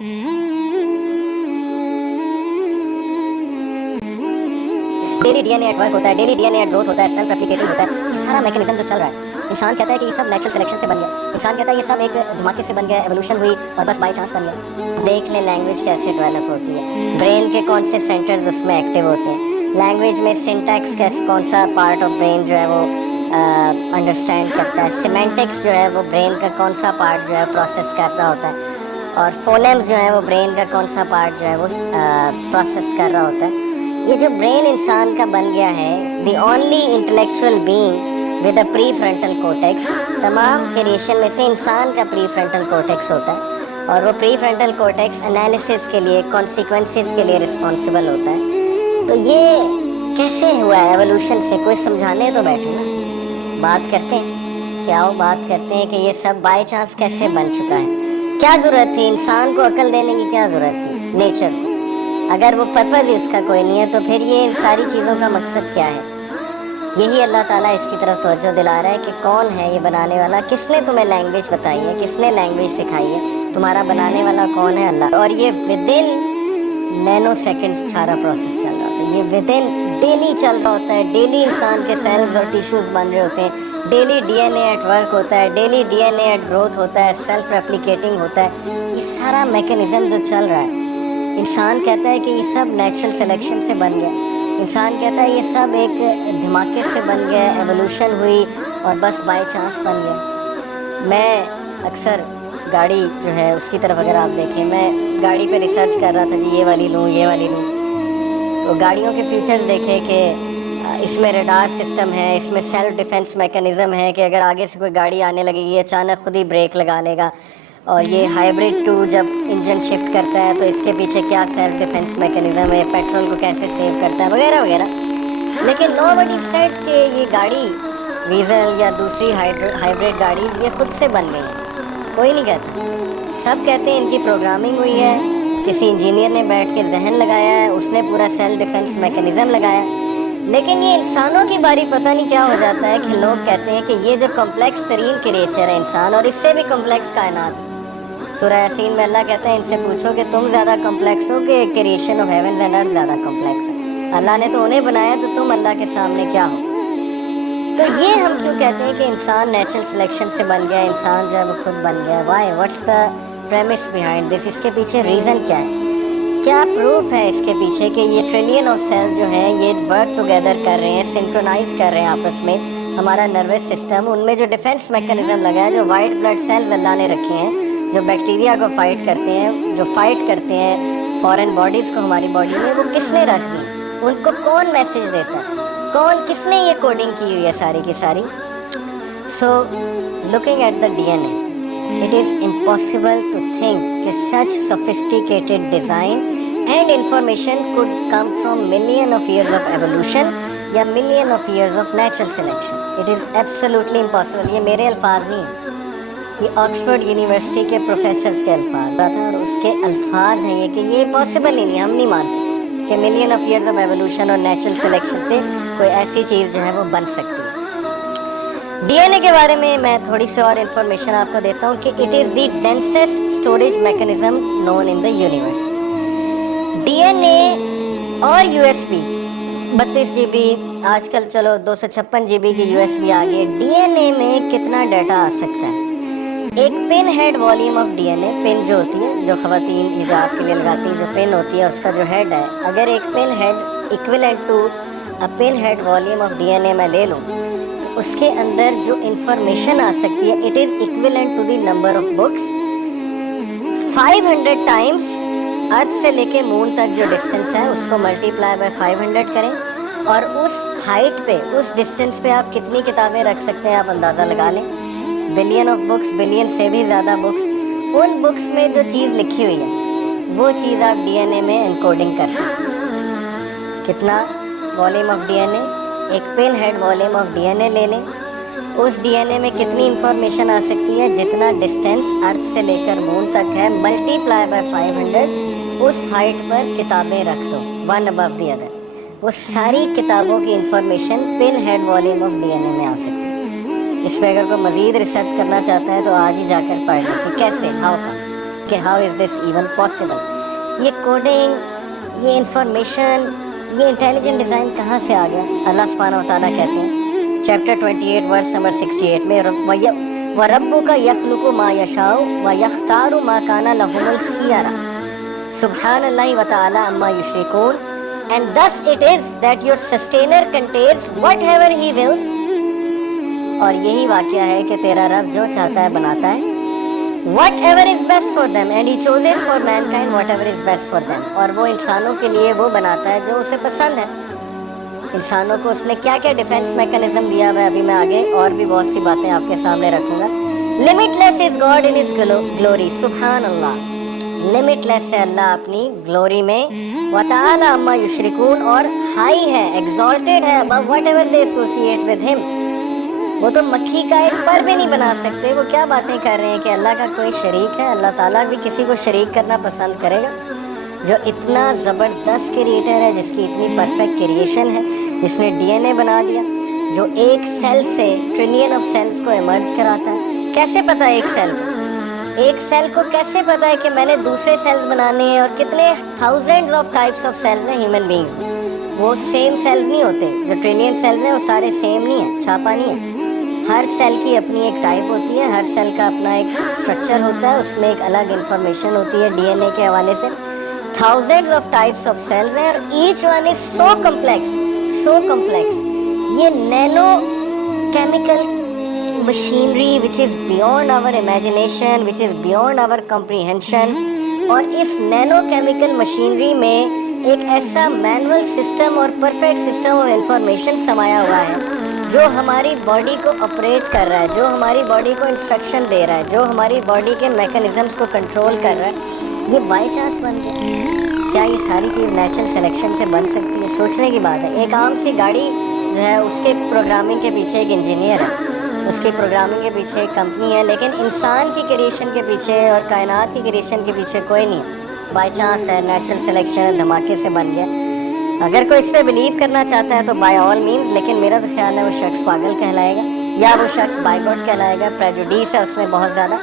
Daily DNA at work होता है, daily DNA at growth होता है, सेल्फ रेप्लिकेटिंग होता है, ये सारा मैकेनिज्म जो चल रहा है। इंसान कहता है कि ये सब नेचुरल सिलेक्शन से बन गया, इंसान कहता है ये सब एक धमाके से बन गया, एवोल्यूशन हुई और बस बाई चांस बन गया। देख ले लैंग्वेज कैसे डेवलप होती है, ब्रेन के कौन से सेंटर्स उसमें एक्टिव होते हैं, लैंग्वेज में सिंटैक्स कौन सा पार्ट ऑफ ब्रेन जो है वो अंडरस्टैंड करता है, सिमेंटिक्स जो है वो ब्रेन का कौन सा पार्ट जो है प्रोसेस कर रहा होता है, और फोनेम्स जो है वो ब्रेन का कौन सा पार्ट जो है वो प्रोसेस कर रहा होता है। ये जो ब्रेन इंसान का बन गया है, the only intellectual being with a pre frontal cortex, तमाम क्रिएशन में से इंसान का प्री फ्रंटल कोर्टेक्स होता है, और वो प्री फ्रंटल कोर्टेक्स एनालिसिस के लिए, कॉन्सिक्वेंसेस के लिए रिस्पॉन्सिबल होता है। तो ये कैसे हुआ है एवोल्यूशन से, कोई समझाने तो बैठे ना, बात करते हैं क्या हो, बात करते हैं कि ये सब बाय चांस कैसे बन चुका है। क्या ज़रूरत थी इंसान को अकल देने की, क्या ज़रूरत थी नेचर को, अगर वो पर्पज़ ही उसका कोई नहीं है तो फिर ये सारी चीज़ों का मकसद क्या है। यही अल्लाह ताला इसकी तरफ तवज्जो दिला रहा है कि कौन है ये बनाने वाला, किसने तुम्हें लैंग्वेज बताई है, किसने लैंग्वेज सिखाई है, तुम्हारा बनाने वाला कौन है, अल्लाह। और ये विद इन नैनो सेकेंड्स सारा प्रोसेस चल रहा होता है, ये विद इन डेली चल रहा होता है, डेली इंसान के सेल्स और टिश्यूज़ बन रहे होते हैं, डेली डीएनए एट वर्क होता है, डेली डीएनए एट ग्रोथ होता है, सेल्फ रेप्लिकेटिंग होता है। ये सारा मैकेनिज्म जो चल रहा है, इंसान कहता है कि ये सब नेचुरल सिलेक्शन से बन गया, इंसान कहता है ये सब एक धमाके से बन गया, एवोल्यूशन हुई और बस बाय चांस बन गया। मैं अक्सर गाड़ी जो है उसकी तरफ अगर आप देखें, मैं गाड़ी पे रिसर्च कर रहा था जी, ये वाली लूँ ये वाली लूँ, तो गाड़ियों के फीचर्स देखे कि इसमें रडार सिस्टम है, इसमें सेल्फ डिफेंस मैकेनिज़्म है कि अगर आगे से कोई गाड़ी आने लगेगी अचानक खुद ही ब्रेक लगा लेगा, और ये हाइब्रिड 2 जब इंजन शिफ्ट करता है तो इसके पीछे क्या सेल्फ डिफेंस मैकेनिज़्म है, पेट्रोल को कैसे सेव करता है, वगैरह वगैरह। लेकिन नोबडी सेड कि ये गाड़ी डीजल या दूसरी हाइब्रिड गाड़ी ये खुद से बन गई है, कोई नहीं कहता। सब कहते हैं इनकी प्रोग्रामिंग हुई है, किसी इंजीनियर ने बैठ के जहन लगाया है, उसने पूरा सेल्फ डिफेंस मैकेनिज़्म लगाया। लेकिन ये इंसानों की बारी पता नहीं क्या हो जाता है कि लोग कहते हैं कि ये जो कॉम्प्लेक्स तरीन क्रिएचर है इंसान, और इससे भी कॉम्प्लेक्स कायनात। सूरह यासीन में अल्लाह कहता है इनसे पूछो कि तुम ज़्यादा कॉम्प्लेक्स हो कि creation of heavens and earth ज़्यादा कॉम्प्लेक्स है। अल्लाह ने तो उन्हें बनाया, तो तुम अल्लाह के सामने क्या हो। तो ये हम क्यों कहते हैं कि इंसान नेचुरल सिलेक्शन से बन गया, इंसान जो है वो खुद बन गया, why, what's the premise behind this, इसके पीछे रीज़न क्या है, क्या प्रूफ है इसके पीछे कि ये ट्रिलियन ऑफ सेल्स जो हैं ये वर्क टुगेदर कर रहे हैं, सिंक्रोनाइज कर रहे हैं आपस में। हमारा नर्वस सिस्टम, उनमें जो डिफेंस मैकेनिज्म लगा है, जो वाइट ब्लड सेल्स अल्लाह ने रखे हैं, जो बैक्टीरिया को फाइट करते हैं, जो फाइट करते हैं फॉरेन बॉडीज़ को हमारी बॉडी में, वो किसने रख दी, उनको कौन मैसेज देता है, कौन, किसने ये कोडिंग की हुई है सारी की सारी। So looking at the DNA, it is impossible to think that such sophisticated design and information could come from million of years of evolution या million of years of natural selection. It is absolutely impossible. ये मेरे अल्फाज नहीं हैं, ये Oxford university के professors के अल्फाज था, और उसके अल्फाज हैं ये कि ये पॉसिबल ही नहीं, हम नहीं मानते कि million of years of evolution और नेचुरल सिलेक्शन से कोई ऐसी चीज़ जो है वो बन सकती है। डीएनए के बारे में मैं थोड़ी सी और इन्फॉर्मेशन आपको देता हूँ कि it is the densest storage mechanism known in the universe. DNA और यूएसबी 32 GB, आजकल चलो 256 GB की यूएसबी आ गई। डीएनए में कितना डाटा आ सकता है? एक pin head volume of DNA, pin जो होती है, जो ख़वातीन हिजाब के लिए लगाती है, जो पिन होती है उसका जो हेड है, अगर एक pin head equivalent to a pin head volume of DNA मैं ले लूँ, उसके अंदर जो इंफॉर्मेशन आ सकती है, it is equivalent to the number of books 500 times. Earth से लेके मून तक जो डिस्टेंस है उसको मल्टीप्लाई बाय 500 करें, और उस हाइट पे, उस डिस्टेंस पे आप कितनी किताबें रख सकते हैं आप अंदाज़ा लगा लें। बिलियन ऑफ बुक्स, बिलियन से भी ज़्यादा बुक्स। उन बुक्स में जो चीज़ लिखी हुई है वो चीज़ आप डीएनए में एनकोडिंग कर सकते हैं। कितना वॉल्यूम ऑफ डीएनए? एक pin head volume of DNA ले लें, उस डीएनए में कितनी इंफॉर्मेशन आ सकती है, जितना डिस्टेंस अर्थ से लेकर मून तक है, मल्टीप्लाई बाय 500, उस हाइट पर किताबें रख दो, वन अबव दी अदर। वो सारी किताबों की information pin head volume of DNA में आ सकती है। इस पर अगर कोई मज़ीद रिसर्च करना चाहता है तो आज ही जाकर पढ़ लें कि कैसे, हाउ का। کہ how is this even possible. یہ کوڈنگ، یہ انفارمیشن، یہ انٹیلیجنٹ ڈیزائن کہاں سے آ گیا؟ اللہ سبحانہ و تعالیٰ کہتے ہیں چیپٹر 28 ورس نمبر 68 میں وَرَبُّكَ يَخْلُقُ مَا يَشَاءُ وَيَخْتَارُ مَا كَانَ لَهُمُ الْخِيَرَةُ سبحان اللہ وتعالی عما یشرکون. And thus it is that your sustainer contains whatever he wills. اور یہی واقعہ ہے کہ تیرا رب جو چاہتا ہے بناتا ہے. Whatever is best for them and he chooses for mankind whatever is best for them. اور وہ انسانوں کے لیے وہ بناتا ہے جو اسے پسند ہے. انسانوں کو اس نے کیا کیا ڈیفینس میکانزم دیا ہے، ابھی میں آگے اور بھی بہت سی باتیں آپ کے سامنے رکھوں گا. Limitless is God in his glory. سبحان اللہ. لمٹ لیس ہے اللہ اپنی گلوری میں. وَتَعَالَى عَمَّا يُشْرِكُونَ اور ہائی ہے، ایگزالٹیڈ ہے above whatever they associate with him. وہ تو مکھی کا ایک پر بھی نہیں بنا سکتے. وہ کیا باتیں کر رہے ہیں کہ اللہ کا کوئی شریک ہے؟ اللہ تعالیٰ بھی کسی کو شریک کرنا پسند کرے گا؟ جو اتنا زبردست کریٹر ہے، جس کی اتنی پرفیکٹ کریشن ہے، جس نے ڈی این اے بنا دیا، جو ایک سیل سے ٹریلین آف سیلز کو ایمرج کراتا ہے. کیسے پتہ ایک سیل کو کیسے پتہ ہے کہ میں نے دوسرے سیلز بنانے ہیں؟ اور کتنے thousands of types of cells ہیں ہیومن بینگز میں. وہ سیم سیلز نہیں ہوتے. جو ٹریلین سیلز ہیں وہ سارے سیم نہیں ہیں، چھاپا نہیں ہے. ہر سیل کی اپنی ایک ٹائپ ہوتی ہے، ہر سیل کا اپنا ایک اسٹرکچر ہوتا ہے، اس میں ایک الگ انفارمیشن ہوتی ہے ڈی این اے کے حوالے سے. Thousands of types of cells ہیں اور H one is so complex. یہ nano chemical machinery which is beyond our imagination, which is beyond our comprehension. اور اس نینو کیمیکل مشینری میں ایک ایسا مینول سسٹم اور پرفیکٹ سسٹم آف انفارمیشن سمایا ہوا ہے جو ہماری باڈی کو آپریٹ کر رہا ہے، جو ہماری باڈی کو انسٹرکشن دے رہا ہے، جو ہماری باڈی کے میکانزمس کو کنٹرول کر رہا ہے. یہ بائی چانس بن گیا؟ کیا یہ ساری چیز نیچرل سلیکشن سے بن سکتی ہے؟ سوچنے کی بات ہے. ایک عام سی گاڑی جو ہے اس کے پروگرامنگ کے پیچھے ایک انجینئر ہے، اس کی پروگرامنگ کے پیچھے ایک کمپنی ہے، لیکن انسان کی کریشن کے پیچھے اور کائنات کی کریشن کے پیچھے کوئی نہیں ہے. بائی چانس ہے، نیچرل سلیکشن دھماکے سے بن گیا. اگر کوئی اس پہ بلیو کرنا چاہتا ہے تو بائی آل مینز، لیکن میرا تو خیال ہے وہ شخص پاگل کہلائے گا یا وہ شخص بائیکاٹ کہلائے گا. پریجوڈیس ہے اس میں بہت زیادہ.